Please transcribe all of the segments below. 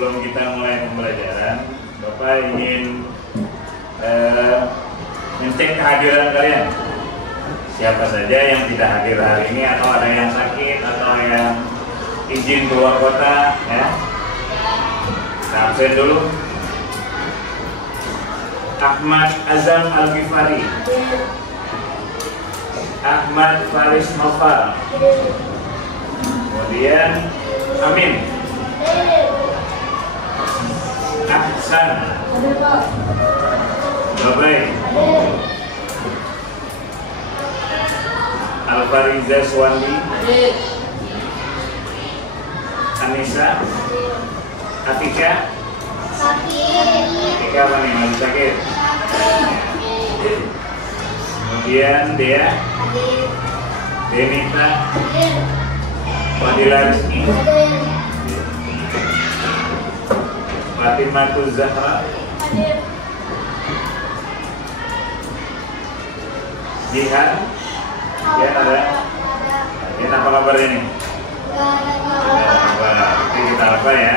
sebelum kita mulai pembelajaran, Bapak ingin ngecek kehadiran kalian. Siapa saja yang tidak hadir hari ini, atau ada yang sakit, atau yang izin keluar kota, ya. Kita absen dulu. Ahmad Azam Al-Ghifari, Ahmad Faris Nova, kemudian Amin, Ahsan, Babai, Alfariza Swandi, Anissa, Atika. Atika apa nih? Lagi sakit. Kemudian Dea, Denita, Fadila Rizki, Fatimah Zahra, Jihan. Ya ada. Ini apa kabarnya nih? Oke, kita apa ya?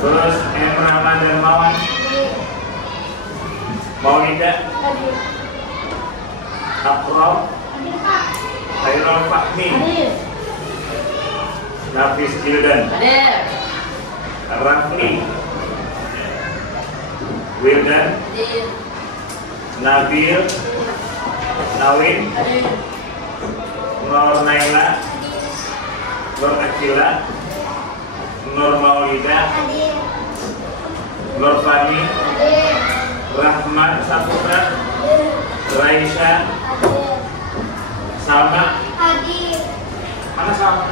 Terus Rahman dan Mawan, Maulida, Akram, Khairul Fahmi, Nafis Gildan, Rafli, Wildan, Nabil, Nawin, Nur Naila, Nur Akila, Nur Maulida, Nur Fani, Rahman Saputra, Raisha, Salma, mana Salma?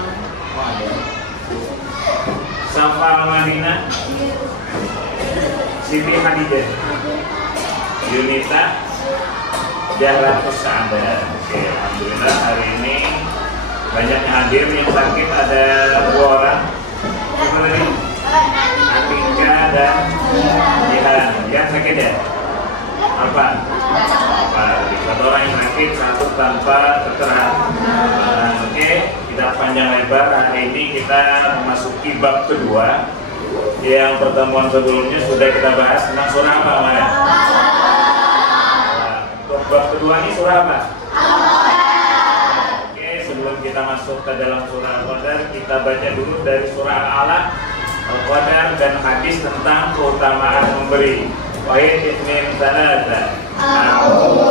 Safa Madina, Siti Khadijah, Yunita, Jahra Pesanda. Oke, alhamdulillah hari ini banyak yang hadir. Yang sakit ada 2 orang. Siapa tadi? Atika dan Jihan. Jihan sakit ya? Apa? Satu orang yang sakit, satu tanpa tertera. Oke, kita panjang lebar. Hari ini kita memasuki bab kedua. Yang pertemuan sebelumnya sudah kita bahas tentang surah apa, Maya? Bab kedua ini surah apa? Oke, sebelum kita masuk ke dalam surah Al-Qadar, kita baca dulu dari surah Al-Alaq, Al-Qadar, dan hadis tentang keutamaan memberi. Wahid min salata. Wow.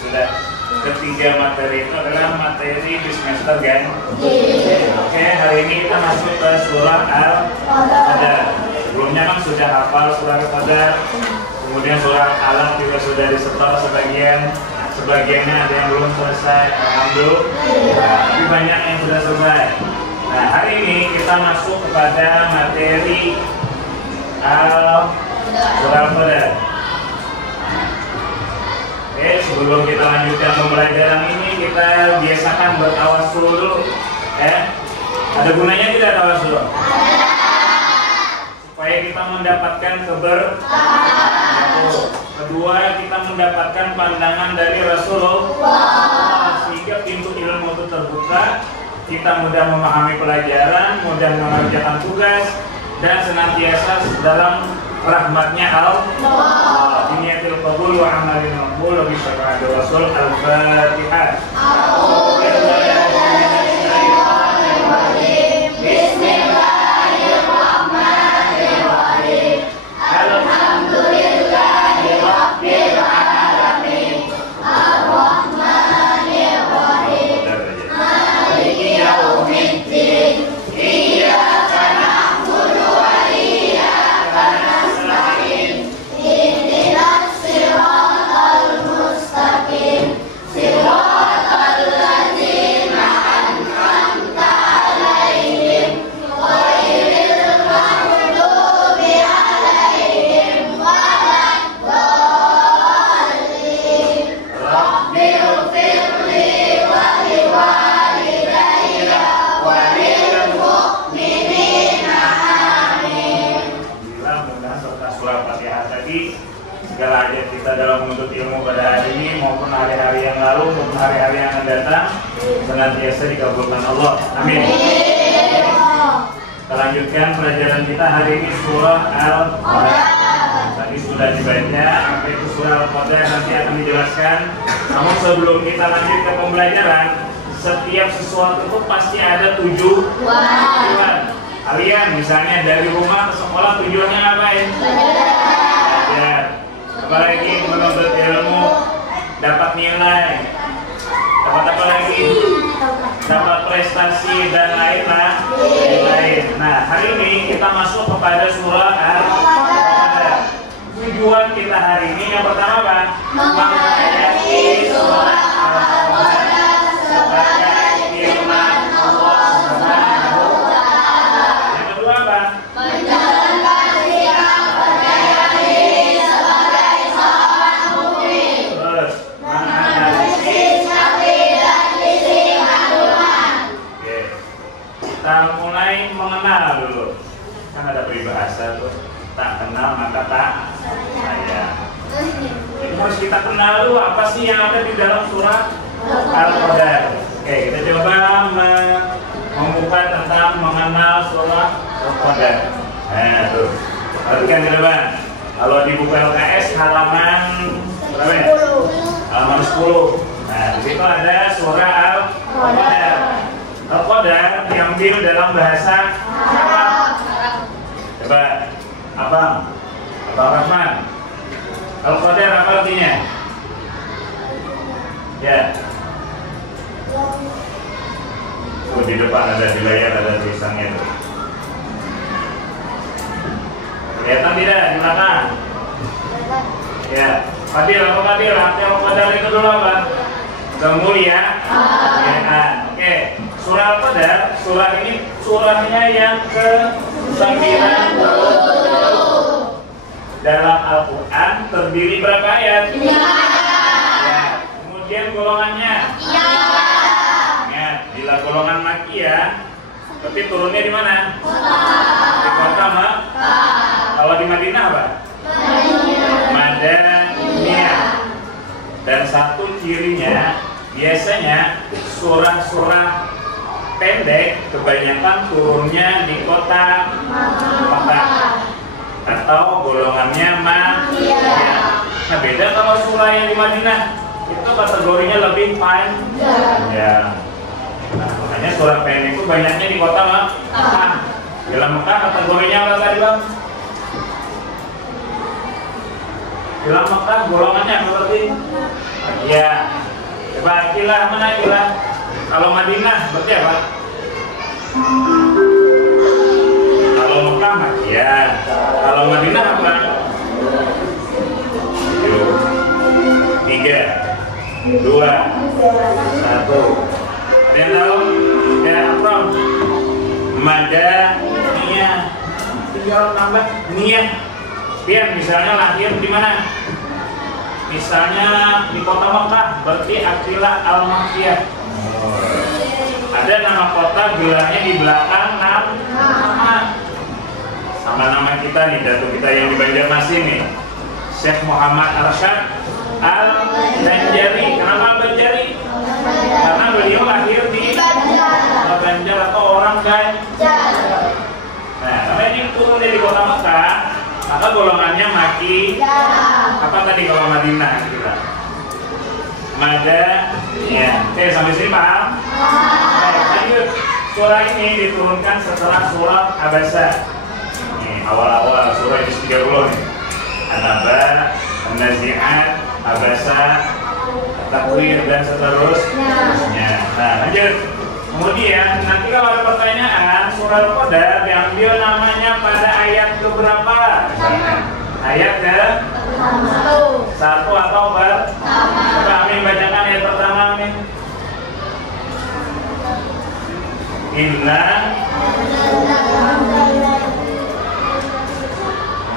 sudah. Ketiga materi itu adalah materi di semester kan? Oke, hari ini kita masuk ke surah Al-Qadar. Sebelumnya kan sudah hafal surah Al-Qadar, kemudian surah Al-Alaq juga sudah disetor sebagiannya ada yang belum selesai, alhamdulillah, tapi banyak yang sudah selesai. Nah, hari ini kita masuk kepada materi surah Al-Qadar. Oke, sebelum kita lanjutkan pembelajaran ini, kita biasakan bertawasul dulu. Ada gunanya tidak tawasul? Supaya kita mendapatkan kedua, kita mendapatkan pandangan dari Rasulullah, sehingga pintu ilmu itu terbuka, kita mudah memahami pelajaran, mudah mengerjakan tugas, dan senantiasa dalam rahmatnya Allah. Biniyatil qabul wa amalin maqbul bi syafa'ati Rasul. Al-Fatihah. Bismillahirrahmanirrahim. Alhamdulillahirabbil alamin. Ar-Rahmanirrahim. Maliki yaumiddin. Iyyaka na'budu wa iyyaka nasta'in. Ihdinas siratal mustaqim. Siratal ladzina an'amta 'alaihim ghairil maghdubi 'alaihim waladdallin. Rabbighfirli wa liwalidayya wa lil mu'minina amin. Alhamdulillah, setelah surah Fatihah tadi, segala hajat kita dalam menuntut ilmu pada hari ini maupun hari-hari yang lalu maupun hari-hari yang akan datang senantiasa dikabulkan Allah. Amin. Kita lanjutkan pelajaran kita hari ini surah Al-Qadar. Tadi sudah dibaca, apa itu surah Al-Qadar nanti akan dijelaskan. Namun sebelum kita lanjut ke pembelajaran, setiap sesuatu itu pasti ada tujuan. Kalian misalnya dari rumah ke sekolah tujuannya ngapain? Belajar. Apalagi menuntut ilmu, dapat nilai, dapat apa lagi? Dapat prestasi dan lain-lain. Nah, hari ini kita masuk kepada surah Al-Qadar. Tujuan kita hari ini yang pertama apa? Menghayati surah Al-Qadar sebagai firman Allah Subhanahu wa Ta'ala. Yang kedua apa? Menjalankan sikap percaya diri sebagai seorang mukmin. Terus menganalisis hati dan isi kandungan. Oke. Kita mulai mengenal dulu. Kan ada peribahasa tuh, tak kenal maka tak sayang. Jadi harus kita kenal dulu apa sih yang ada di dalam surah Al-Qadar. Oke, kita coba membuka tentang mengenal surah Al-Qadar. Nah, tuh. Perhatikan di depan. Kalau di buku LKS halaman berapa ya? Halaman 10. Nah, di situ ada surah Al-Qadar. Al-Qadar diambil dalam bahasa Arab. Coba, Abang Rahman. Al-Qadar apa artinya? Ya. Oh, di depan ada di layar ada tulisannya tuh. Kelihatan tidak di belakang? Ya. Fadil, apa Fadil? Arti Al-Qadar itu dulu apa? Kemuliaan. Oke. Surah Al-Qadar, surah ini surahnya yang ke-97. Dalam Al-Quran terdiri berapa ayat? 5. Ya. Kemudian golongannya? Ya, bila golongan Makkiyah, tapi turunnya di mana? Di kota Makkah. Kalau di Madinah apa? Madaniyah. Dan satu cirinya, biasanya surah-surah pendek kebanyakan turunnya di kota Makkah atau golongannya Makkiyah. Nah, beda kalau surah yang di Madinah, itu kategorinya lebih panjang. Nah, makanya surah pendek itu banyaknya di kota Makkah. Dalam Mekah kategorinya apa tadi, Bang? Bilang Mekah golongannya apa berarti? Ya. Coba Akilah, mana Akilah? Kalau Madinah berarti apa? Kalau Mekah Makiyah. Kalau Madinah apa? 3, 2, 1. Ada yang tahu? Ya, Akram. Madaniyah. Tinggal tambah niyah. Biar misalnya lahir di mana? Misalnya di kota Mekah, berarti Akilah Al-Makkiyah. Ada nama kota gelarnya di belakang nama. Sama nama kita nih, datu kita yang di Banjarmasin nih. Syekh Muhammad Arsyad Al-Banjari. Kenapa Al-Banjari? Karena beliau lahir di Banjar atau orang Banjar. Nah, karena ini turun dari kota Mekah, maka golongannya Maki. Apa tadi kalau Madinah kita? Madaniyah. Oke, sampai sini paham? Baik, lanjut. Surah ini diturunkan setelah surah Abasa. Ini awal-awal surah ini 30 nih. An-Naba, An-Nazi'at, Abasa, Takwir dan seterusnya. Nah, lanjut. Kemudian nanti kalau ada pertanyaan, surah Al-Qadar diambil namanya pada ayat keberapa? Ayat ke 1 atau ber? Coba Amin bacakan ayat pertama, Amin. Inna.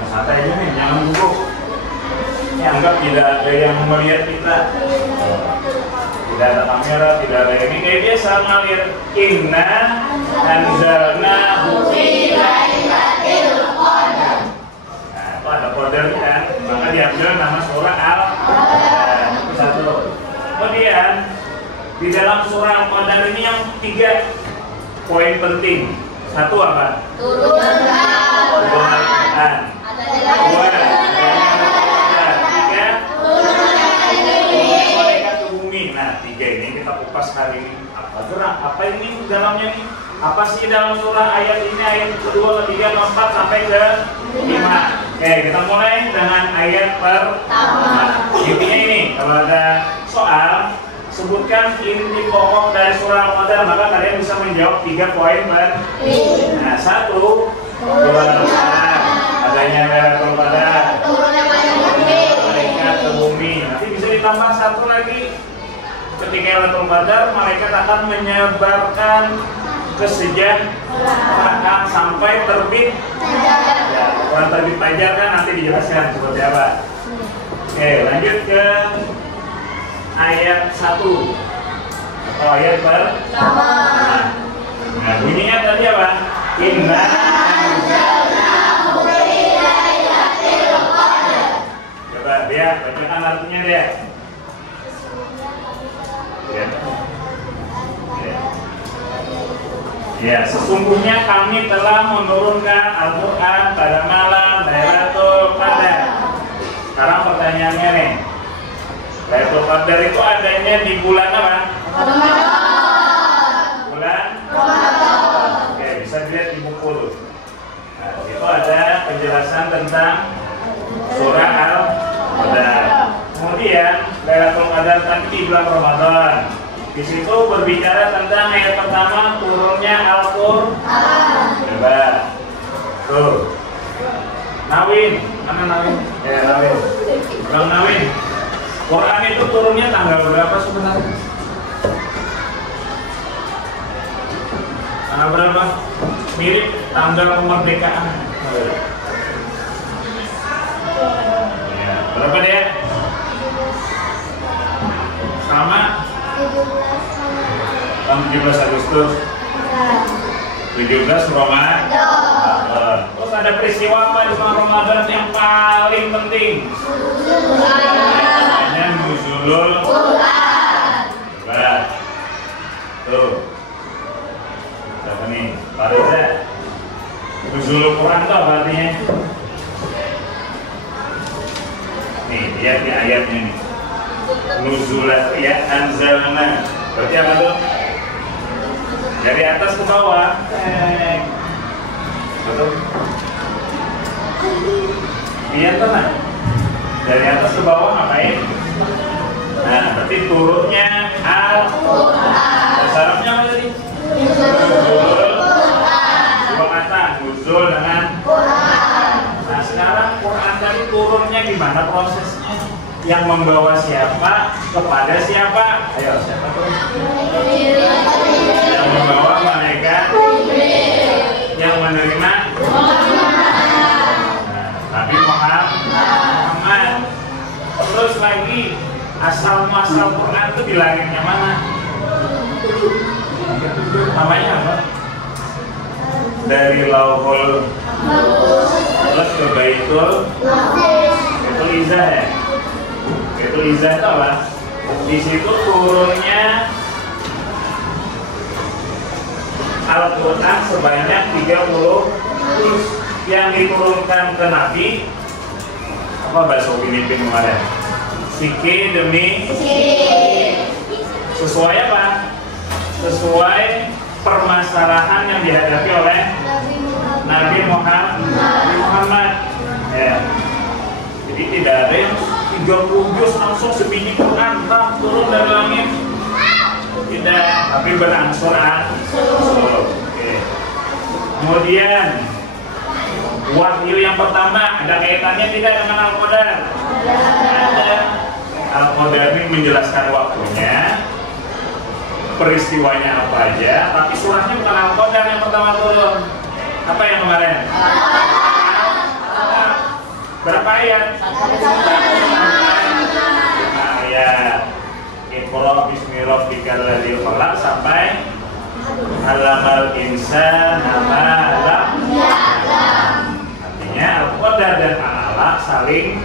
Santai aja nih, jangan gugup. Anggap tidak ada yang melihat kita. Tidak ada kamera, tidak ada ini. Kayak biasa ngalir. Inna anzalnahu fi lailatul qadar. Nah, itu ada qadarnya kan. Maka diambil nama surah Al-Qadar. Itu satu. Kemudian di dalam surah Al-Qadar ini yang 3 poin penting. Satu apa? Turun Al-Quran. 2, nah, 3 ini kita kupas hari ini. Apa gerak? Apa ini dalamnya nih? Apa sih dalam surah ayat ini? Ayat kedua, ketiga, keempat sampai ke 5. Oke, kita mulai dengan ayat pertama. Intinya ini, kalau ada soal, sebutkan inti pokok dari surah Al-Qadar, maka kalian bisa menjawab 3 poin penting. Nah, 1, adanya Lailatul Qadar, malaikat ke bumi. Nanti bisa ditambah 1 lagi. Ketika Lailatul Qadar, malaikat akan menyebarkan kesejahteraan sampai terbit. Ya, kalau terbit fajar kan nanti dijelaskan seperti apa. Oke, lanjut ke ayat 1 atau ayat pertama. Nah, bunyinya tadi apa? Inna anzalnahu fi lailatul qadar. Coba dia bacakan artinya dia. Ya, sesungguhnya kami telah menurunkan Al-Quran pada malam Lailatul Qadar. Sekarang pertanyaannya nih, Lailatul Qadar itu adanya di bulan apa? Bulan Ramadan. Oke, bisa dilihat di buku tuh. Nah, itu ada penjelasan tentang surah Al-Qadar. Kemudian Lailatul Qadar tadi di bulan Ramadan. Di situ berbicara tentang ayat pertama turunnya Al-Qur'an. Coba. Tuh. Nawin, mana Nawin? Ya, Nawin. Bang Nawin. Quran itu turunnya tanggal berapa sebenarnya? Tanggal berapa? Mirip tanggal kemerdekaan. Ya, berapa dia? Sama 17 Agustus 17 Ramadan. Terus ada peristiwa apa di bulan Ramadan yang paling penting? Namanya Nuzulul Quran. Coba. Tuh. Apa nih? Pak Reza. Nuzulul Quran itu apa artinya? Nih, lihat nih ayatnya nih. Nuzulat ya anzalna. Berarti apa tuh? Dari atas ke bawah. Betul. Iya tenang. Dari atas ke bawah ngapain? Nah, berarti turunnya Al-Quran. Bahasa Arabnya apa tadi? Nuzul. Dua kata, nuzul dengan Quran. Nah, sekarang Quran tadi turunnya gimana prosesnya? Yang membawa siapa kepada siapa? Ayo, siapa tuh? Yang membawa malaikat, yang menerima Nabi Muhammad. Terus lagi asal muasal Quran itu di langitnya mana? Namanya apa? Dari Lauhul terus ke Baitul Izzah ya. Baitul Izzah itu apa? Di situ turunnya Al-Quran sebanyak 30 yang diturunkan ke Nabi. Apa bahasa Filipin kemarin? Sike demi sesuai apa? Sesuai permasalahan yang dihadapi oleh Nabi Muhammad. Ya. Jadi tidak ada yang 30 juz langsung sebiji Quran turun dari langit. Tidak, tapi berangsur-angsur. Kemudian wahyu yang pertama ada kaitannya tidak dengan Al-Qadar? Ada. Al-Qadar ini menjelaskan waktunya, peristiwanya apa aja, tapi surahnya bukan Al-Qadar yang pertama turun. Apa yang kemarin? Berapa ayat? Ayat. Iqra bismi rabbikal ladzi khalaq sampai alamal insana ma lam ya'lam. Artinya Al-Qadar dan Al-Alaq saling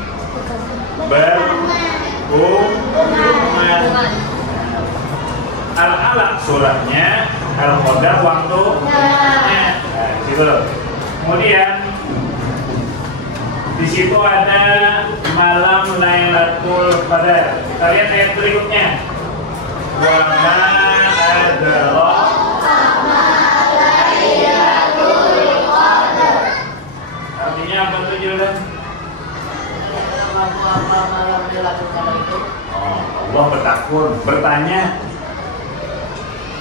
berhubungan. Al-Alaq surahnya, Al-Qadar waktunya. Nah, di situ. Kemudian di situ ada malam Lailatul Qadar. Kita lihat ayat berikutnya. Wa ma adraka ma Lailatul Qadar. Artinya apa tuh Julan? Malam Lailatul Qadar itu. Allah bertanya,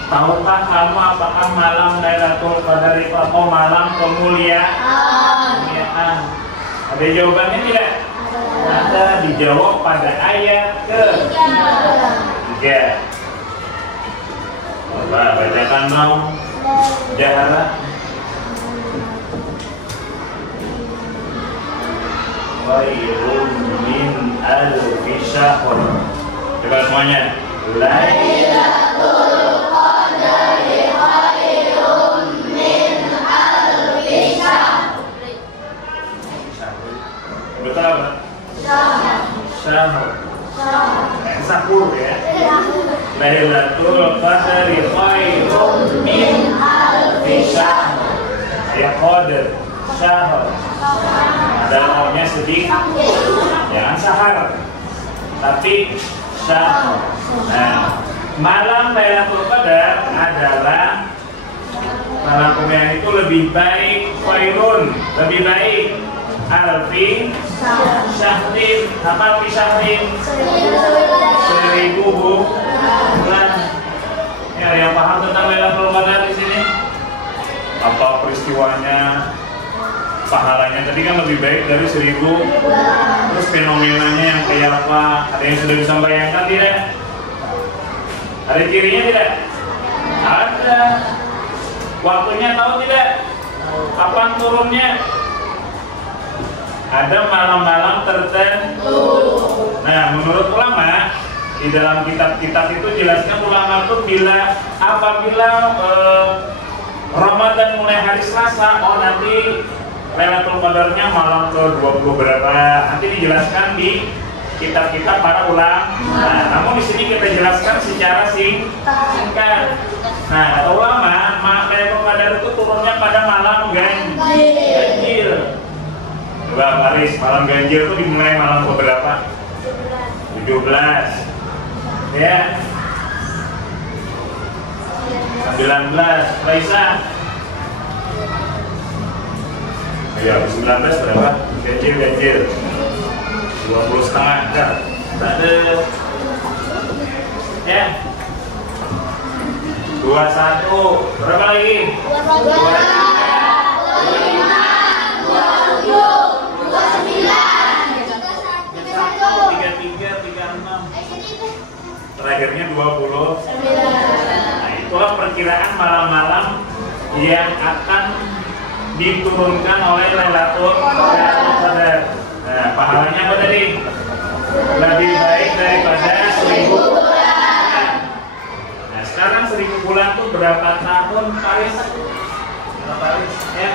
tahukah kamu apakah malam Lailatul Qadar itu atau malam kemuliaan? Ada jawabannya tidak? Ada, dijawab pada ayat ke-3. Coba bacakan dong. Jahara. Khairun min alfi syahr. Coba semuanya. Lailatul Qadari khairun min alfi syahr. Betul apa? Syahr. Sahur ya. Lailatul Qadari khairun min alfi syahr. Ya qadar syahr. Ada maunya sedikit. Jangan sahar. Tapi syahr. Nah, malam Lailatul Qadar adalah malam kemuliaan itu lebih baik, khairun, lebih baik. Alfi syahrin, apa alfi syahrin? 1000 bulan. Ya, yang paham tentang Lailatul Qadar di sini? Apa peristiwanya? Pahalanya tadi kan lebih baik dari 1000. Terus fenomenanya yang kayak apa? Ada yang sudah bisa bayangkan tidak? Ada cirinya tidak? Ada. Waktunya tahu tidak? Kapan turunnya? Ada malam-malam tertentu. Nah, menurut ulama di dalam kitab-kitab itu jelaskan ulama itu apabila Ramadan mulai hari Selasa, oh nanti Lailatul Qadarnya malam ke-20 berapa? Nanti dijelaskan di kitab-kitab para ulama. Nah, namun di sini kita jelaskan secara singkat. Nah, kata ulama, Lailatul Qadar itu turunnya pada malam ganjil. Coba Paris, malam ganjil itu dimulai malam keberapa? 17. Ya. 19. Raisa. Ya, 19 berapa? Ganjil. 20 setengah. Entar. Tak ada. Ya. 21. Berapa lagi? 33, 36. Terakhirnya 20. Nah, itulah perkiraan malam-malam yang akan diturunkan oleh Lailatul Qadar. Nah, pahalanya apa tadi? Lebih baik daripada 1000 bulan. Nah, sekarang 1000 bulan itu berapa tahun, Paris? Paris, ya?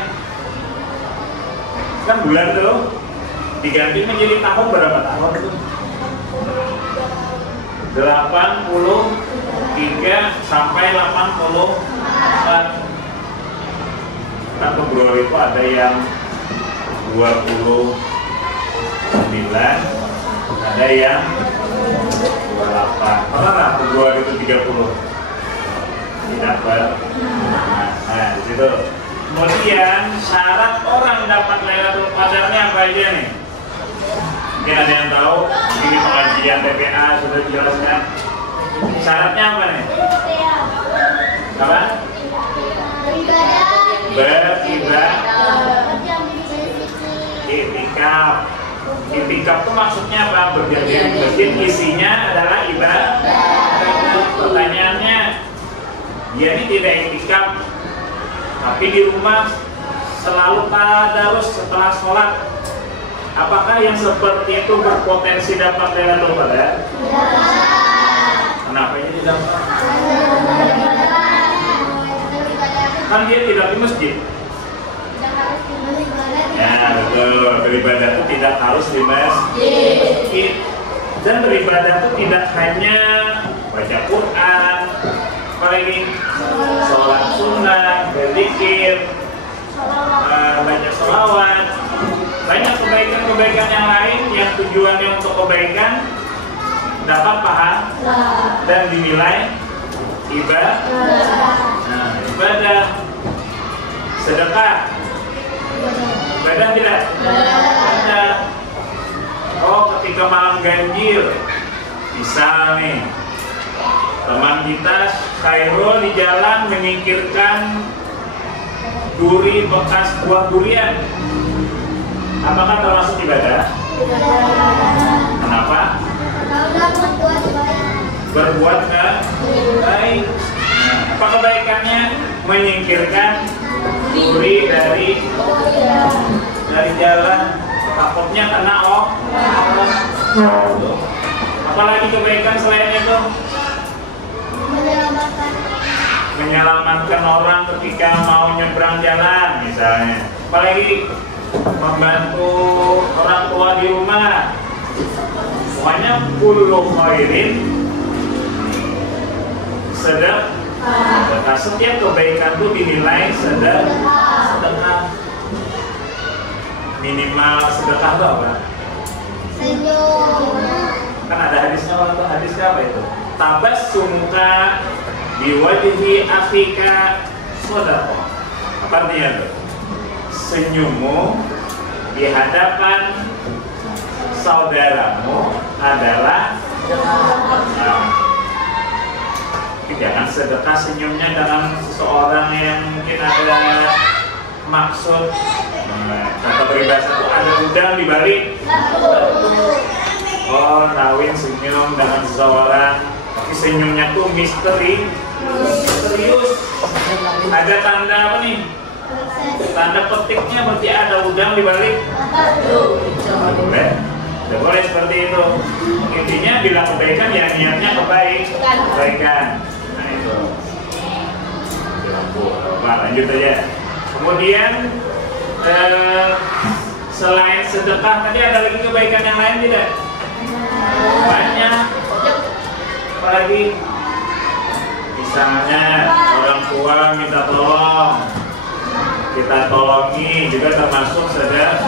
Kan bulan tuh diganti menjadi tahun, berapa tahun tuh? 83 sampai 84. Kan Februari itu ada yang 29, ada yang 28. Pernah Februari itu 30? Tidak ber. Nah, di situ. Kemudian syarat orang dapat Lailatul Qadarnya apa aja nih? Mungkin ada yang tahu, ini pengajian TPA sudah dijelaskan. Syaratnya apa nih? Apa? Beribadah. Itikaf. Itikaf itu maksudnya apa? Berdiam di masjid, isinya adalah ibadah. Pertanyaannya, dia ini tidak itikaf, tapi di rumah selalu tadarus setelah sholat. Apakah yang seperti itu berpotensi dapat Lailatul Qadar? Kenapa ini tidak? Kan dia tidak di masjid. Ya betul, beribadah itu tidak harus di masjid. Dan beribadah itu tidak hanya baca Quran, apalagi sholat sunnah, berzikir, baca sholawat. Banyak kebaikan-kebaikan yang lain yang tujuannya untuk kebaikan dapat pahala dan dinilai ibadah. Nah, ibadah, sedekah, ibadah tidak? Ada. Oh, ketika malam ganjil, bisa nih teman kita Khairul di jalan menyingkirkan duri bekas buah durian. Apakah termasuk ibadah? Kenapa? Berbuat baik. Apa kebaikannya? Menyingkirkan duri dari jalan. Takutnya kena Apalagi kebaikan selain itu? Menyelamatkan orang ketika mau nyebrang jalan, misalnya. Apalagi membantu orang tua di rumah. Pokoknya kullu khairin sedekah. Setiap kebaikan itu dinilai sedekah. Minimal sedekah itu apa? Senyum. Kan ada hadisnya, waktu hadisnya apa itu? Tabassumuka biwajhi akhika shadaqah. Apa artinya itu? Senyummu di hadapan saudaramu adalah jangan sedekah senyumnya dengan seseorang yang mungkin ada maksud. Kata peribahasa itu ada udang di balik. Oh, Nawin senyum dengan seseorang, tapi senyumnya tuh misterius. Ada tanda apa nih? Tanda petiknya berarti ada udang di balik. Tidak boleh seperti itu. Intinya bila kebaikan ya niatnya kebaikan. Nah itu. Lanjut aja. Kemudian selain sedekah tadi ada lagi kebaikan yang lain tidak? Banyak. Apalagi misalnya orang tua minta tolong, kita tolongi juga termasuk sedekah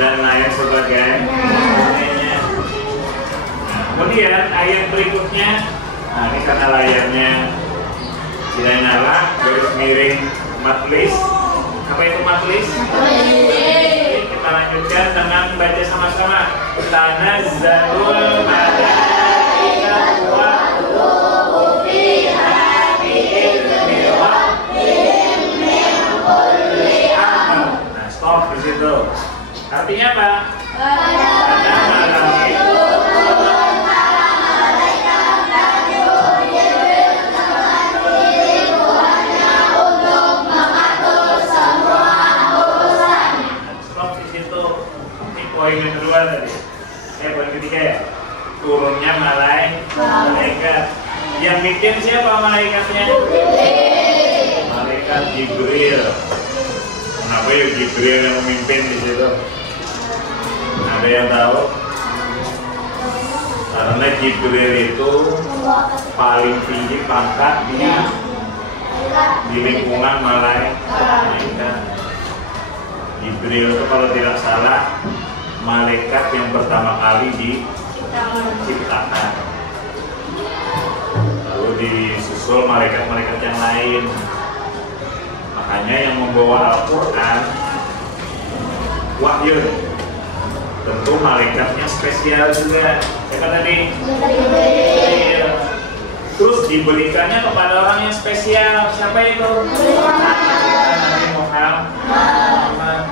dan lain sebagainya. Kemudian ayat berikutnya, nah ini karena layarnya tidak nyala, garis miring matlis. Apa itu matlis? Kita kita lanjutkan dengan baca sama-sama. Tanazzalul malaikatu war-ruhu fiha bi'izni rabbihim min kulli amr. Nah, stop di situ. Artinya apa? Karena malam itu poin yang kedua tadi, poin ketiga ya, turunnya malaikat. Yang bikin siapa malaikatnya? Malaikat Jibril. Kenapa ya Jibril yang memimpin di situ? Ada yang tahu? Karena Jibril itu paling tinggi pangkat di lingkungan malaikat. Jibril itu kalau tidak salah malaikat yang pertama kali diciptakan, lalu disusul malaikat-malaikat yang lain. Makanya yang membawa Al-Quran wahyu, tentu malaikatnya spesial juga, ya kan tadi? Terus diberikannya kepada orang yang spesial. Siapa itu? Nabi Muhammad.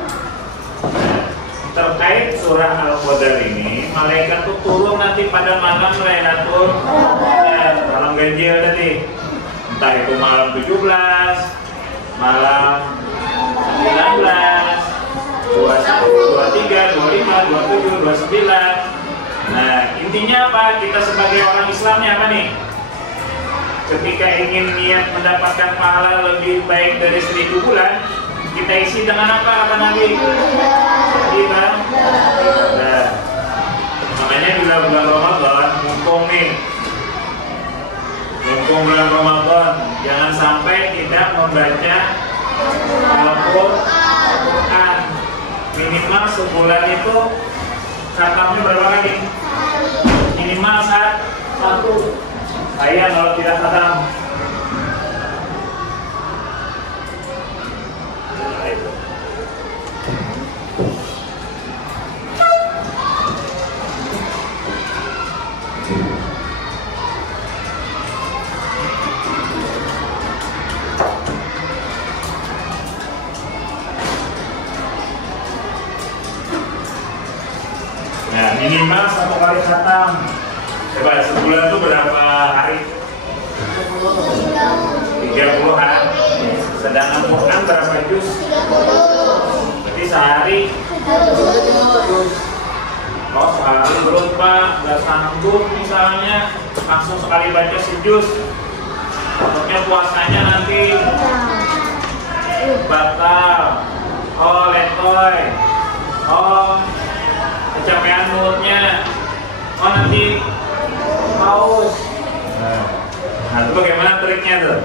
Terkait surah Al-Qadar ini, malaikat itu turun nanti pada malam Lailatul Qadar, malam ganjil tadi. Entah itu malam 17, malam 19, 21, 23, 25, 27, 29. Nah, intinya apa? Kita sebagai orang Islamnya apa nih? Ketika ingin niat mendapatkan pahala lebih baik dari 1000 bulan, kita isi dengan apa kata Nabi? Kita, nah, makanya di bulan Ramadan, mumpung bulan Ramadan, jangan sampai tidak membaca Al-Quran. Minimal sebulan itu khatamnya berapa kali? Minimal satu. Saya kalau tidak khatam. Nah, minimal 1 kali khatam. Coba sebulan itu berapa hari? 30 hari. Sedangkan Quran berapa juz? Berarti sehari. Oh, sehari belum Pak, nggak sanggup misalnya langsung sekali baca sejuz. Maksudnya puasanya nanti batal. Oh, letoy. Oh, kecapean mulutnya. Oh, nanti haus. Nah, itu bagaimana triknya tuh?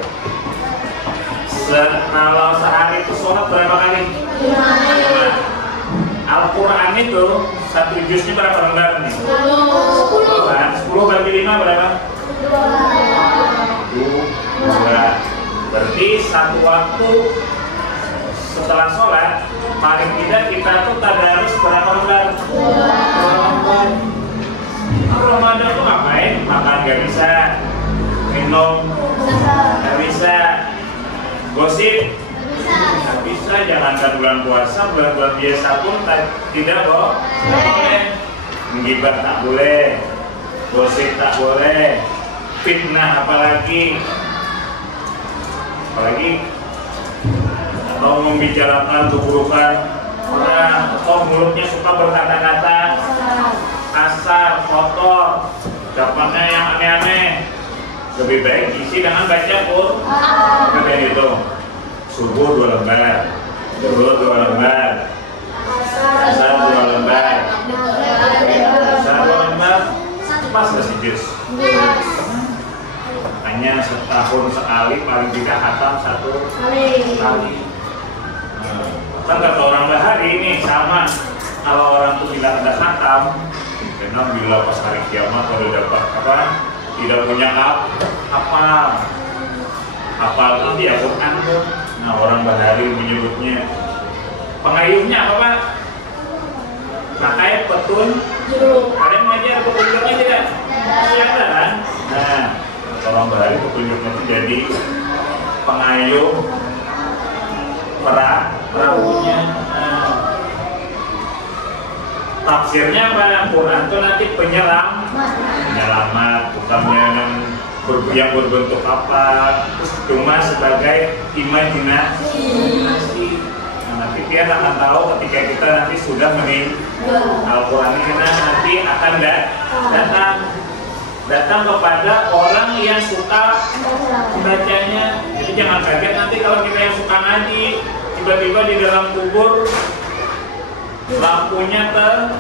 Kalau sehari itu sholat berapa kali? 5. Al-Quran itu satu juznya berapa lembar nih? 10 kan? 10 bagi 5 berapa? 2. Berarti satu waktu setelah sholat paling tidak kita tuh tadarus berapa lembar? 2 lembar. Ramadan tuh ngapain? Makan gak bisa, minum gak bisa, gosip gak bisa. Jangankan bulan puasa, bulan-bulan biasa pun tidak boleh. Menggibah tak boleh, gosip tak boleh, fitnah apalagi atau membicarakan keburukan orang, atau mulutnya suka berkata-kata kasar, kotor, ucapannya yang aneh-aneh. Lebih baik isi dengan baca Quran itu. Subuh 2 lembar, zuhur 2 lembar, asar 2 lembar, asar 2 lembar, pas kasih juz. Makanya setahun sekali paling tidak khatam 1 kali. Kan kata orang Bahari ini sama. Kalau orang itu tidak ada khatam, karena bila pas hari kiamat kalau dapat apa, tidak punya hafal itu dia Quran tuh. Nah, orang Bahari menyebutnya pengayuhnya apa Pak? pakai petunjuk. Ada yang ngajar petunjuknya tidak? Tidak ada kan? Nah, tolong balik petunjuknya itu jadi pengayuh perahunya. Tafsirnya apa? Quran itu nanti penyelamat, bukannya yang berbentuk apa, cuma sebagai imajinasi. Nanti dia akan tahu ketika kita nanti sudah meninggal. Al-Quran ini nanti akan datang kepada orang yang suka membacanya. Jadi jangan kaget nanti kalau kita yang suka ngaji, tiba-tiba di dalam kubur lampunya terang.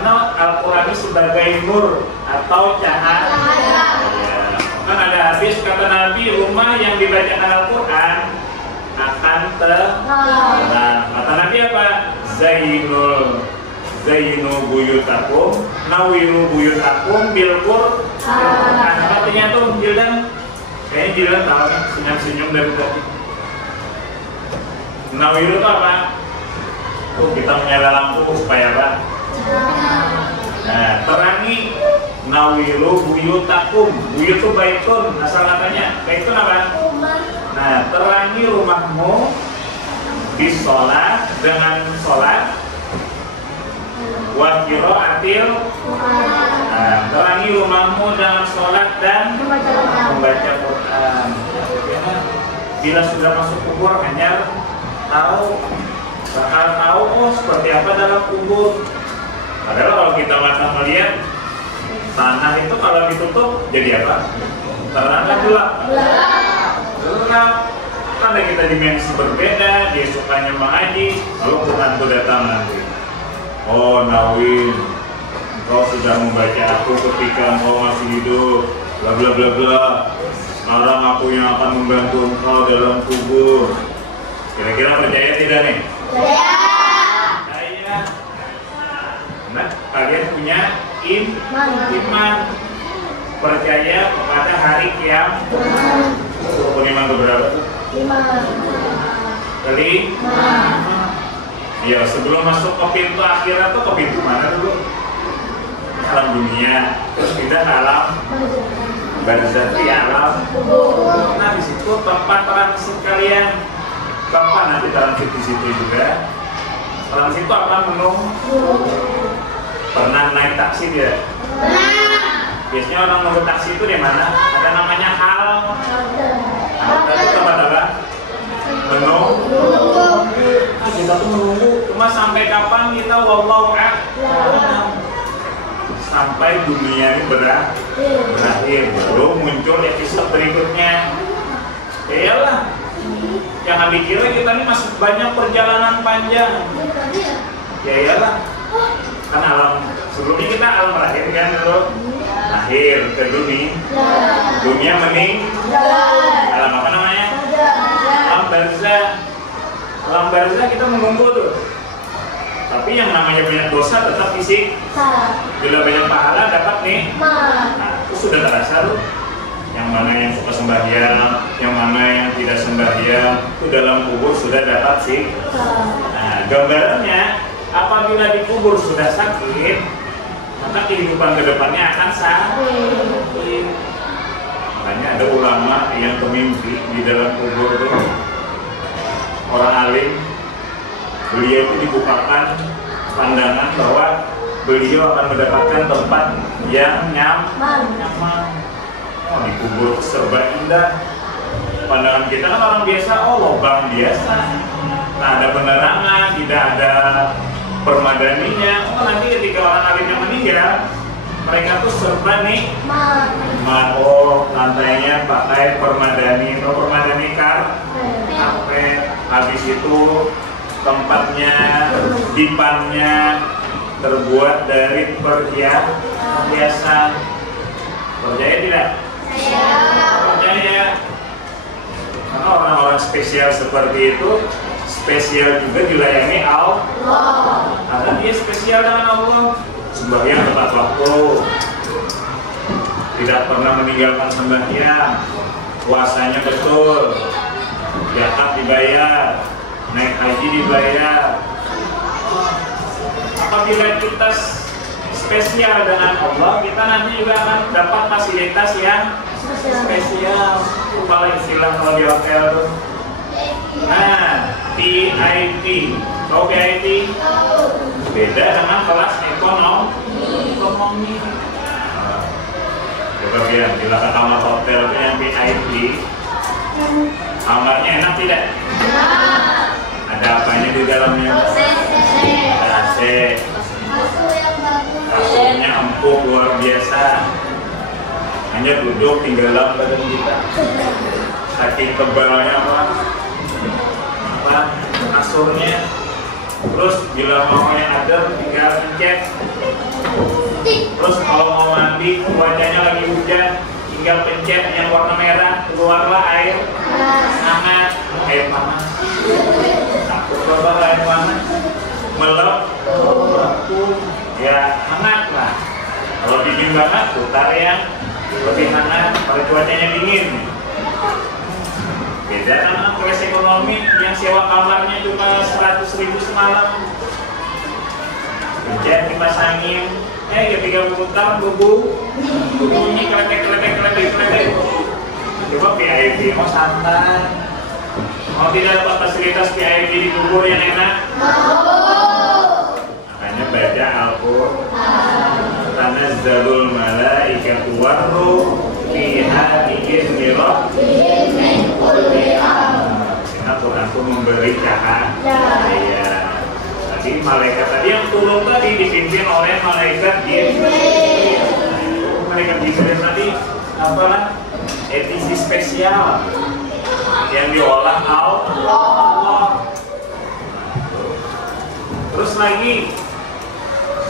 Karena Al-Quran ini sebagai nur atau cahaya. Kan ada hadis kata Nabi, rumah yang dibacakan Al-Quran akan terang. Kata Nabi apa? Zainu buyutakum, nawiru buyutakum bil Qur'an. Artinya tuh Jildan, kayaknya Jildan tahu nih, senyum-senyum dari tadi. Nawiru itu apa? Kita menyala lampu supaya apa? Nah, terangi nawiru buyutakum. Buyut itu baitun, asal katanya. Baitun apa? Nah, terangi rumahmu bis sholat dengan sholat wa qiraatil. Nah, terangi rumahmu dengan sholat dan membaca Quran. Bila sudah masuk kubur hanya bakal tahu seperti apa dalam kubur. Padahal kalau kita mata melihat tanah itu kalau ditutup jadi apa? Terang kan gelap. Karena kita dimensi berbeda, dia sukanya mengaji, lalu Tuhan itu datang nanti. Oh Nawin, kau sudah membaca aku ketika engkau masih hidup, bla bla bla bla. Sekarang aku yang akan membantu engkau dalam kubur. Kira-kira percaya tidak nih? Percaya. Nah, kalian punya iman, percaya kepada hari kiamat. Rukun iman berapa tuh? 5. Kali? 5. Ya, sebelum masuk ke pintu akhirat tuh ke pintu mana dulu? Alam dunia, terus pindah ke alam barzakh, alam. Nah, di situ tempat transit kalian. Bapak nanti transit di situ juga. Transit itu akan menunggu. Pernah naik taksi dia? Biasanya orang nunggu taksi itu di mana? Ada namanya hal. Tadi tempat apa? Menunggu. Kita tuh menunggu. Cuma sampai kapan kita wallahu a'lam. Sampai dunia ini berakhir. Baru muncul episode berikutnya. Ya iyalah. Jangan dikira kita ini masih banyak perjalanan panjang. Ya iyalah. Kan alam sebelumnya kita alam lahir kan dulu. Lahir ke dunia alam apa namanya? Alam barzakh. Alam barzakh kita menunggu tuh. Tapi yang namanya banyak dosa tetap fisik. Bila banyak pahala dapat nih. Nah, itu sudah terasa tuh. Yang mana yang suka sembahyang, yang mana yang tidak sembahyang, itu dalam kubur sudah dapat sih. Nah, gambarannya apabila dikubur sudah sakit, maka kehidupan kedepannya akan sakit. Makanya ada ulama yang pemimpi di dalam kubur itu orang alim, beliau itu dibukakan pandangan bahwa beliau akan mendapatkan tempat yang nyaman. Oh, di kubur serba indah. Pandangan kita kan orang biasa, oh lubang biasa. Nah, ada penerangan, tidak ada permadaninya. Oh, nanti ketika orang alimnya meninggal, mereka tuh serba nikmat. Oh, lantainya pakai permadani, permadani karpet. Habis itu tempatnya, dipannya terbuat dari perhiasan. Percaya tidak? Percaya. Karena orang-orang spesial seperti itu spesial juga dilayani Allah. Karena dia spesial dengan Allah. Sembahyang tepat waktu, tidak pernah meninggalkan sembahyang, puasanya betul, zakat dibayar, naik haji dibayar. apabila kita spesial dengan Allah, kita nanti juga akan dapat fasilitas yang spesial. Kalau istilah kalau di hotel tuh. Nah, VIP. Tahu VIP? Beda dengan kelas ekonomi. Coba bilang, bila ke kamar hotel yang VIP, kamarnya enak tidak? Ada apanya di dalamnya? Ada AC. Kasurnya empuk luar biasa. Hanya duduk tinggalan badan kita. Saking tebalnya apa kasurnya. Terus bila mau yang ada tinggal pencet. Terus kalau mau mandi cuacanya lagi hujan, tinggal pencet yang warna merah, keluarlah air hangat, air panas. Aku coba air panas, melek, ya hangat lah. Kalau dingin banget, putar yang lebih hangat. Kalau cuacanya dingin, beda dengan kelas ekonomi yang sewa kamarnya cuma 100.000 semalam. Pencet dipasangin. Ya tinggal putar bunyi kletek. Coba VIP mau santai, mau tidak dapat fasilitas VIP di kubur yang enak. Makanya baca Al-Quran. Tanazzalul malaikatu warruh fiha bi'izni rabbihim min kulli amr. Al-Quran itu memberi cahaya. Jadi malaikat tadi yang turun tadi dipimpin oleh malaikat Jibril. Malaikat Jibril tadi apalah edisi spesial yang diolah Allah. Terus lagi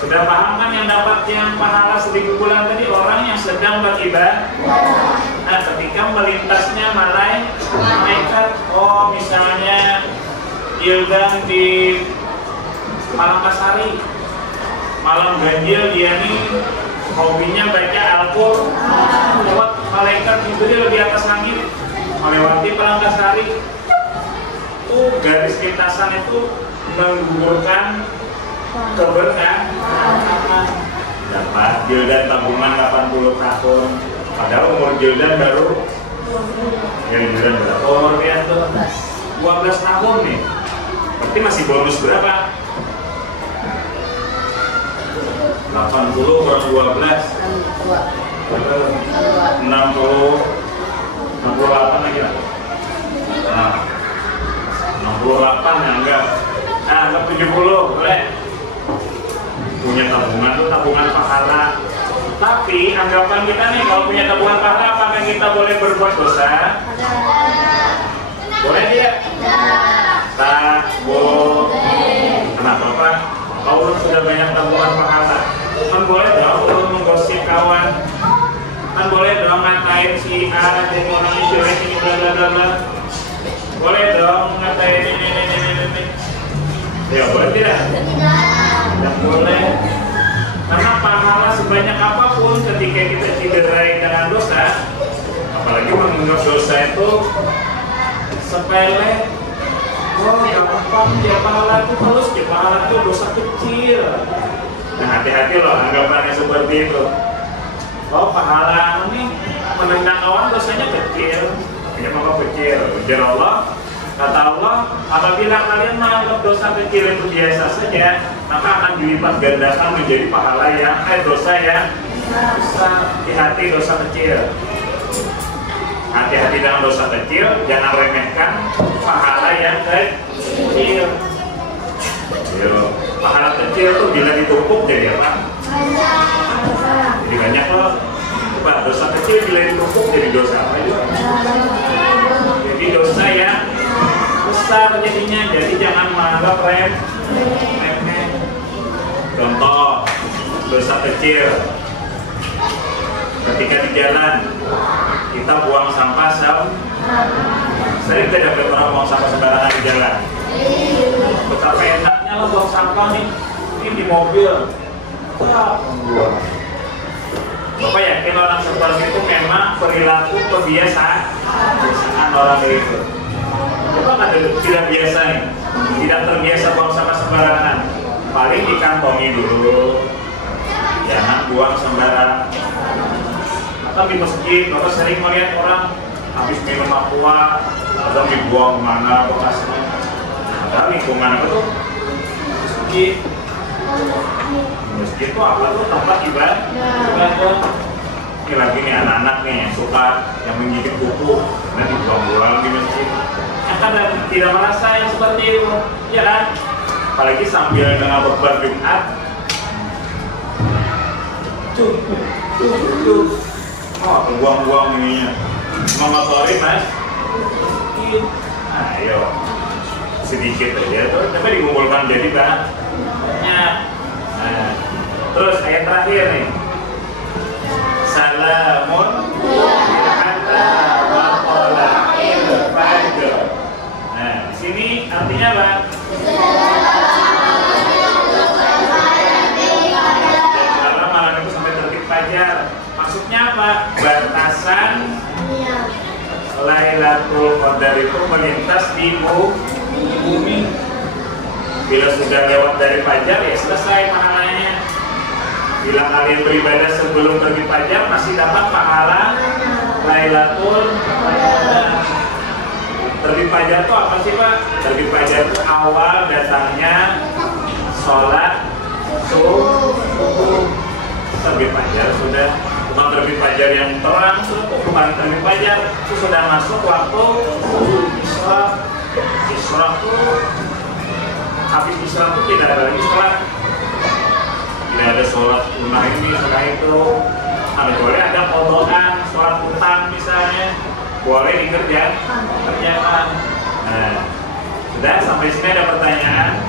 sudah paham kan yang dapat yang pahala 1000 bulan tadi orang yang sedang beribadah. Nah, ketika melintasnya malaikat, oh misalnya Ildan di Malangkasari, malam ganjil dia nih hobinya baca Al-Quran. Lewat malaikat Jibril di atas langit melewati Malangkasari. Garis lintasan itu menggugurkan keberkahan. Dapat Jildan tabungan 80 tahun. Padahal umur Jildan baru Jildan berapa umurnya tuh? 12 tahun nih. Berarti masih bonus berapa? 80 kurang 12 60 68 lagi lah. Nah, 68 ya enggak. Nah, anggap 70 boleh. Punya tabungan tuh tabungan pahala. Tapi anggapan kita nih kalau punya tabungan pahala apakah kita boleh berbuat dosa? Boleh tidak? Tak boleh. Kenapa Pak? Kalau sudah banyak tabungan pahala, kan boleh dong lu menggosip kawan, kan boleh dong ngatain si A dan orang ini jelek ini bla bla bla, boleh dong ngatain ini. Ya boleh tidak? Tidak boleh. Karena pahala sebanyak apapun ketika kita cederai dengan dosa, apalagi menganggap dosa itu sepele. Oh gampang, ya pahala itu halus, ya pahala itu dosa kecil. Nah hati-hati loh anggapannya seperti itu. Oh pahala ini menentang kawan dosanya kecil, ya maka kecil. Ujar Allah, kata Allah, apabila kalian menganggap dosa kecil itu biasa saja, maka akan dilipat gandakan menjadi pahala yang dosa yang besar. Hati-hati dosa kecil. Hati-hati dengan dosa kecil, jangan remehkan pahala yang kecil. Pahala kecil tuh bila ditumpuk jadi apa? Jadi banyak loh. Coba dosa kecil bila ditumpuk jadi dosa apa juga? Jadi dosa yang besar jadinya. Jadi jangan menganggap remeh. Contoh dosa kecil. Ketika di jalan kita buang sampah sering tidak dapat orang buang sampah sembarangan di jalan. Betapa enaknya lo buang sampah nih, ini di mobil. Wah, buang. Bapak yakin orang seperti itu memang perilaku kebiasaan orang itu. Coba kan tidak biasa nih, tidak terbiasa buang sampah sembarangan. paling dikantongi dulu, jangan buang sembarang. Atau di masjid, Bapak sering melihat orang habis minum aqua atau dibuang kemana bekasnya. Padahal lingkungan apa tuh? Masjid. Masjid itu apa tuh? Tempat ibadah. Ini lagi nih anak-anak nih yang suka yang menggigit kuku, dan dibuang-buang di masjid. Ya kan tidak merasa yang seperti itu, ya kan? Apalagi sambil dengan berbuat bid'ah. Oh, buang-buang ininya. Mengotori mas. Nah, ayo sedikit aja tuh, tapi dikumpulkan jadi banyak. Nah, terus ayat terakhir nih. Salamun hatta matla'il fajr. Nah, di sini artinya apa? Dan malam itu sampai terbit fajar. Maksudnya apa? Batasan Lailatul Qadar itu melintas di bumi. Bila sudah lewat dari fajar ya selesai pahalanya. Bila kalian beribadah sebelum terbit fajar masih dapat pahala Lailatul Qadar. Terbit fajar itu apa sih Pak? Terbit fajar itu awal datangnya sholat subuh. Terbit fajar sudah, bukan terbit fajar yang terang, bukan terbit fajar itu sudah masuk waktu isyraq. Isyraq itu habis isyraq itu tidak ada lagi sholat. Tidak ada sholat sunnah ini, sunnah itu. Boleh ada qadaan, sholat utang misalnya, boleh dikerjakan. Nah, sudah sampai sini ada pertanyaan.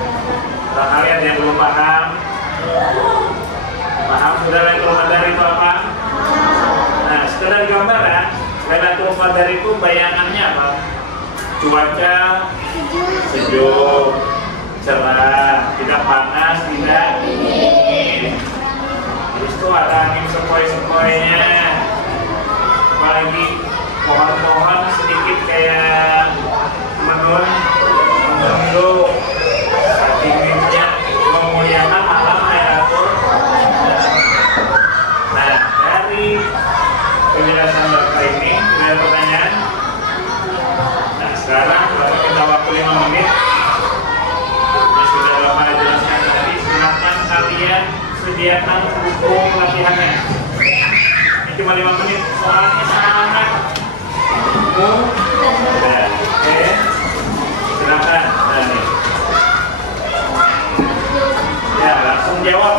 Barangkali ada yang belum paham. Paham sudah Lailatul Qadar itu apa? Nah, sekedar gambaran, Lailatul Qadar itu bayangannya apa? Cuaca sejuk, cerah, tidak panas, tidak dingin. Terus itu ada angin sepoi-sepoinya. Apalagi pohon-pohon sedikit kayak mendung, dinginnya memuliakan malam Lailatul Qadar. Nah, dari penjelasan Bapak ini ada pertanyaan. Nah, sekarang Bapak kita waktu 5 menit. Yang sudah Bapak jelaskan tadi, silakan kalian sediakan buku latihannya. Ini cuma 5 menit, soalnya sangat mudah. Oke, silakan. Nah, nih. Ya, langsung jawab.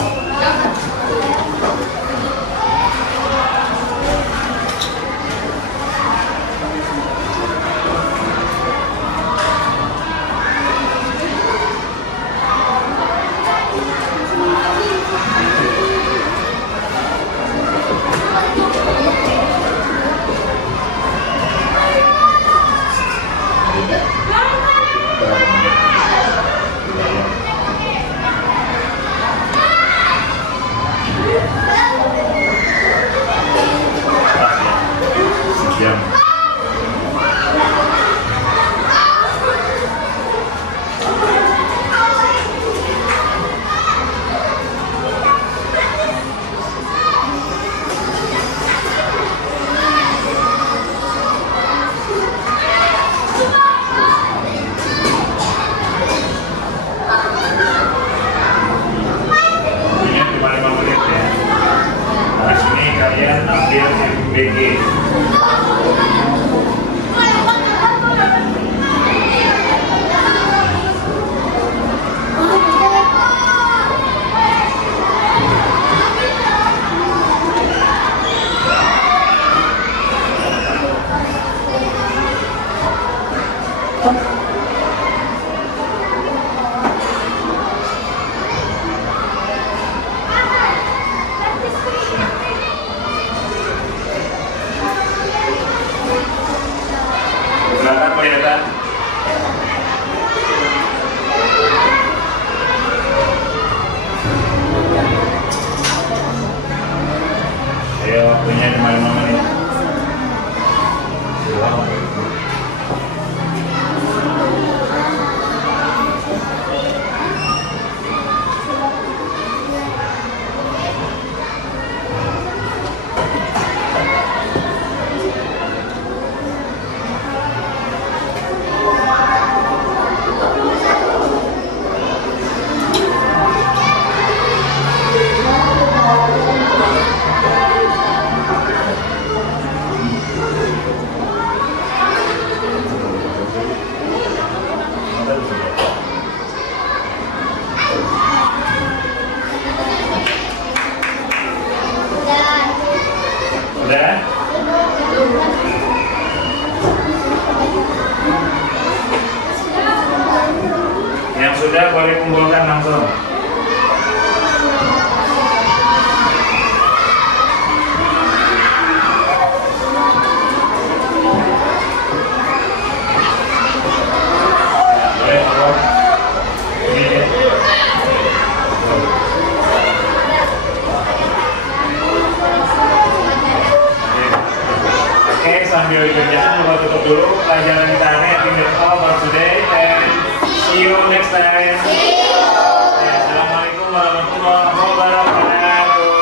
tutup dulu pelajaran kita hari ini. I think that's all for today and see you next time. Ya, assalamualaikum warahmatullahi wabarakatuh.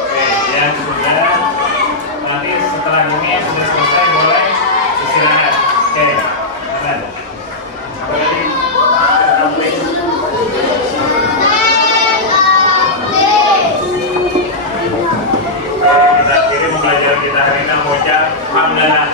Oke, yang sudah nanti setelah ini yang sudah selesai boleh istirahat. Oke, silakan. Berarti kita kirim pelajaran kita hari ini mengucap hamdalah